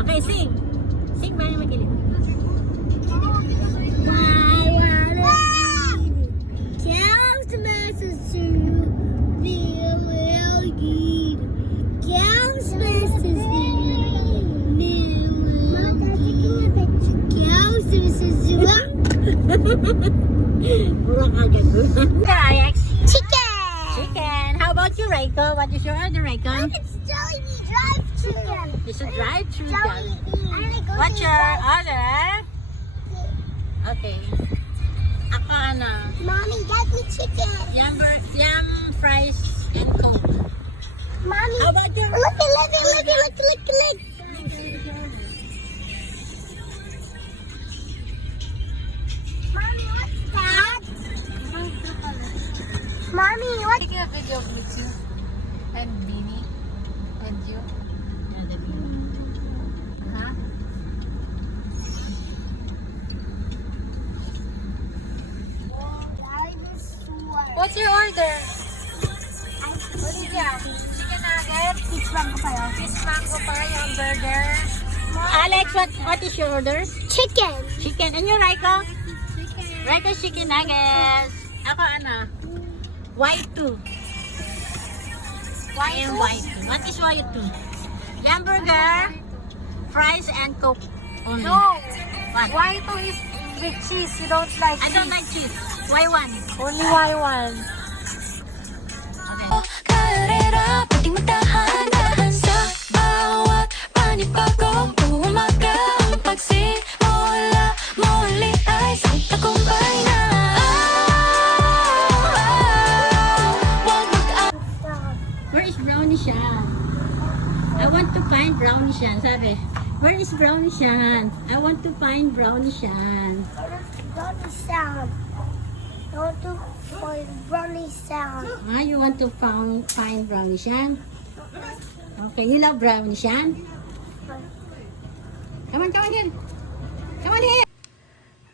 Okay, sing. Sing ba yung magilig? Chicken. How about you, Reiko? What is your order, Reiko? It's Jollibee Drive Chicken. It's a drive-thru. Jollibee. What's your order? Okay. Ako ano? Mommy, get me chicken. Yum, fries, and coke. Mommy, How about your... look. Mommy, what's that? Mommy, what? Taking a video of me too. And Beanie. And you. Yeah, the bean. Huh? What's your order? What is yan? Chicken nugget? Fish mango pa yun. Fish mango pa yung burger. Alex, what is your order? Chicken. Chicken. And you, Reiko? Chicken. Reiko chicken nuggets. Ako ano? White 2. I am white 2. What is white 2? Yum burger, fries, and coke only. No. What? Why ito is with cheese? You don't like I cheese. don't like cheese. Why one? Only why one. Okay. Karera, puting matahan-tahan sa bawat panibago. Umagang pagsimula, muli ay sa tagumpay na. Where is Brownie Shan? I want to find Brownie Shan. Sabi, where is Brownie Shan? I want to find Brownie Shan. Brownie sound. I want to find brownie sound. Ah, you want to find Brownie Shan? Okay, you love Brownie Shan? Come on here. Come on here.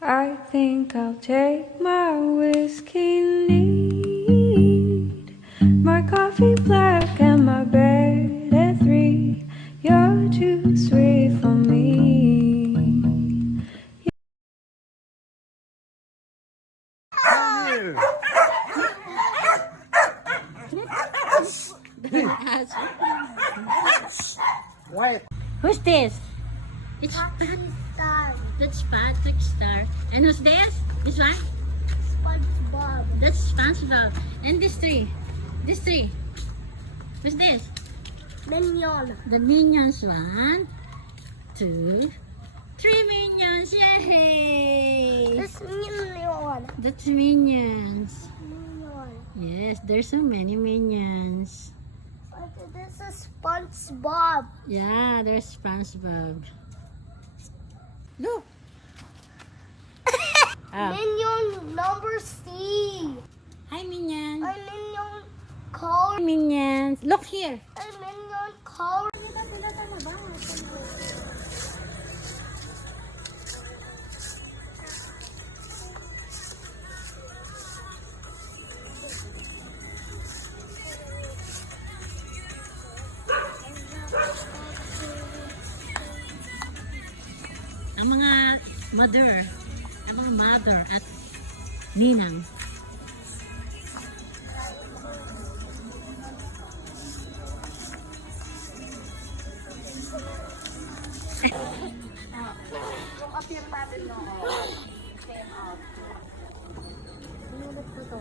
I think I'll take my whiskey neat, my coffee black and my bed at 3. You're too sweet for me. Who's this? It's Star. That's Patrick Star. And who's this? This one? SpongeBob. That's SpongeBob. And this three? This three? Who's this? Minion. The Minions. 1, 2, 3 Minions. Yay! This Minion. That's Minions. Minion. Yes, there's so many Minions. This is SpongeBob. Yeah, there's SpongeBob. Look. Minion number C. Hi, Minions. A Minion color. Minions. Look here. A Minion color. Ang mga mother at ninang. Yung appear natin no. Same out. Sinulot ko to.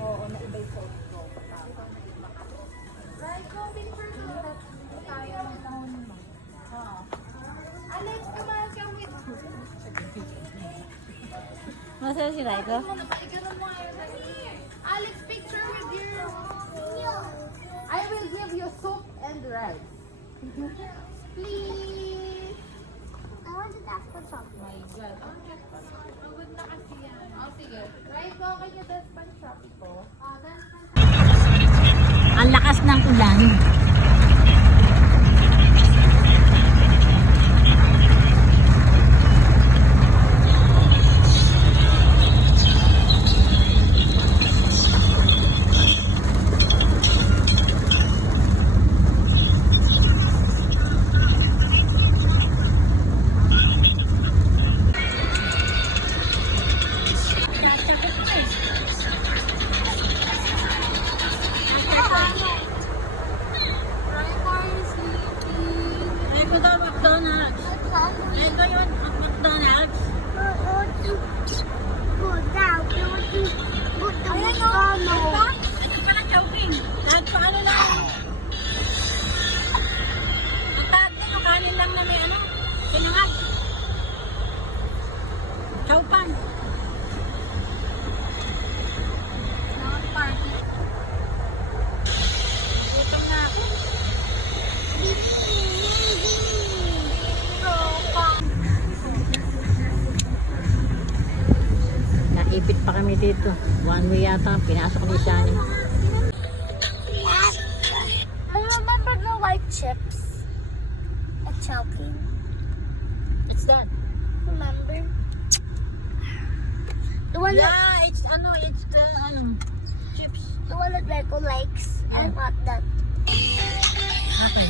Oo, na-iba yung photo ko. Right, go picture ko. Tayo ng taon mo. Alex, come on, come with me. Masaya si Raiko? Alex, picture with you. I will give you soup and rice. Please. I want to ask for something. My God. Pagod na kasi yan. Oh, sige. Right, go. Can you dance pan shop ko? Ang lakas ng ulan. dito. One way yata. Pinasok ni Shani. I remember the white chips at Chowking. What's that? Remember? The one that Yeah, it's the chips. the one that Rico likes. I want that. Okay.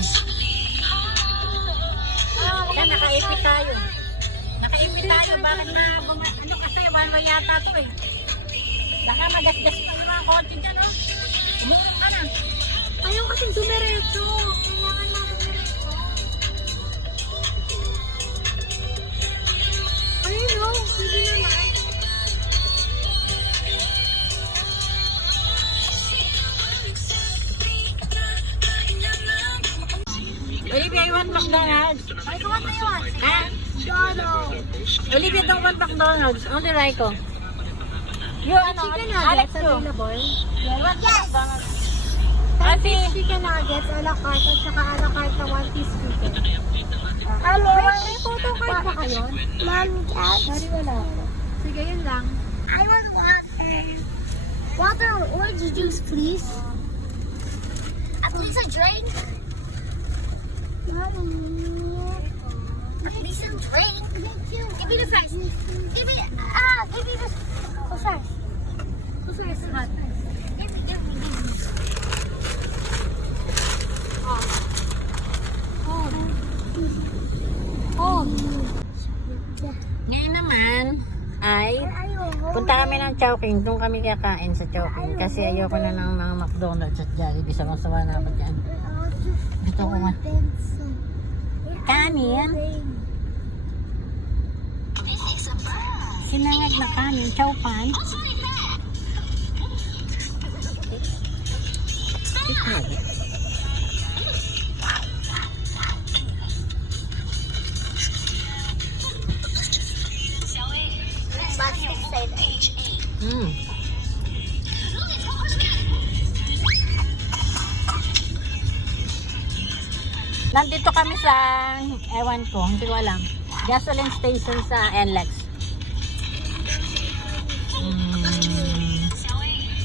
Kaya nakaipit tayo. Nakaipit tayo. Bakit na kasi one way yata to eh. Baka magasgas pa yung mga kotse dyan, no? Umulong ka na. Ayaw kasing dumiretso. Kailangan na dumiretso. Ayun o, pwede naman. Olivia, I want McDonald's. Ay, kung ano yun? Ha? Olivia, don't want McDonald's. Only Raiko. You, Chicken Alex, nuggets available? Yes. Ate. Chicken nuggets, a la carte, at saka a la carte na 1-piece chicken. May photo card ba kayo? Mom, Dad. Sorry, wala. Sige, yun lang. I want water. Water or orange juice, please. At least a drink. At least a drink. Give me the fries. Give me the fries. Who's our hot? Give me. Ngayon naman ay punta kami ng Chowking. Doon kami kakain sa Chowking. Kasi ayoko na ng mga McDonald's at Jollibee. Sawa-sawa na ako dyan. Gusto ko nga. Kanin. Sinangag na kanin. Chowpan. Itlog. Plastic side. Nandito kami sa, ewan ko, hindi ko alam, gasoline station sa NLEX.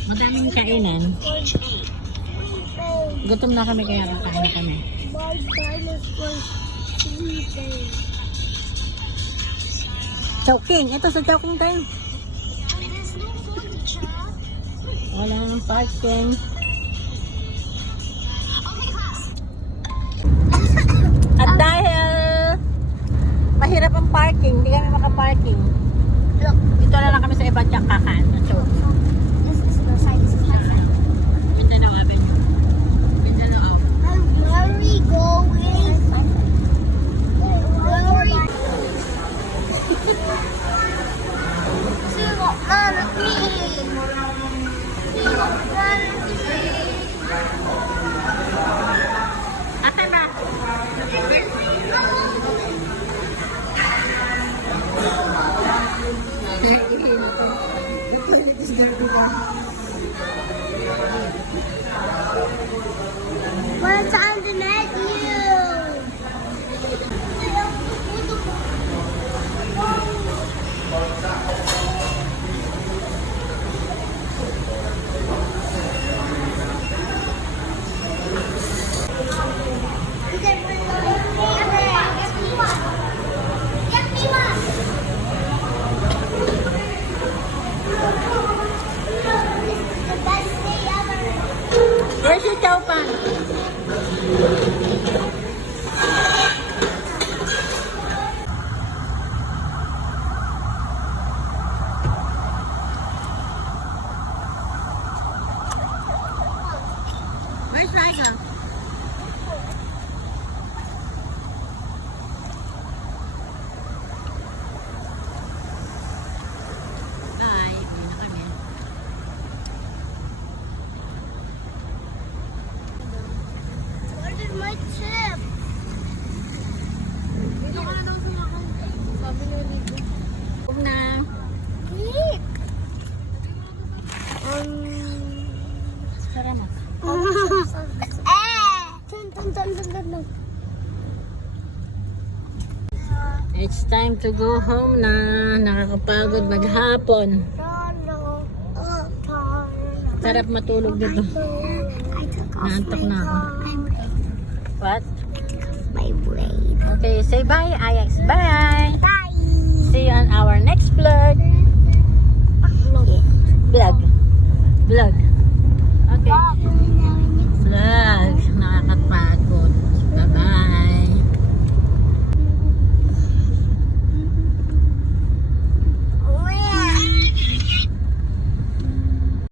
Madaming kainan. Gutom na kami kaya kakain na kami. My dinosaur sleeping. Chowking! Ito sa Chowking tayo. Walang parking. At dahil mahirap ang parking, hindi kami makaparking. Look, Dito na lang kami sa iba tiyang kakaan. this is the side. This is my side. Mindanao Avenue. Mindanao. Where are we going? Where are we? Ate ba? What's underneath you? Where's your Chowpan? Where's Raika? Bye. Uwi na kami. Where did my chip? Dito ka na daw sumakay. Sabi niya dito. Huwag na. Eat. Tara na. Dun. It's time to go home na. Nakakapagod maghapon. No. Sarap matulog dito. I took off Naantok na ako. my braid. What? My braid. Okay, say bye, Ajax. Bye! Bye. See you on our next vlog. Yeah. Vlog.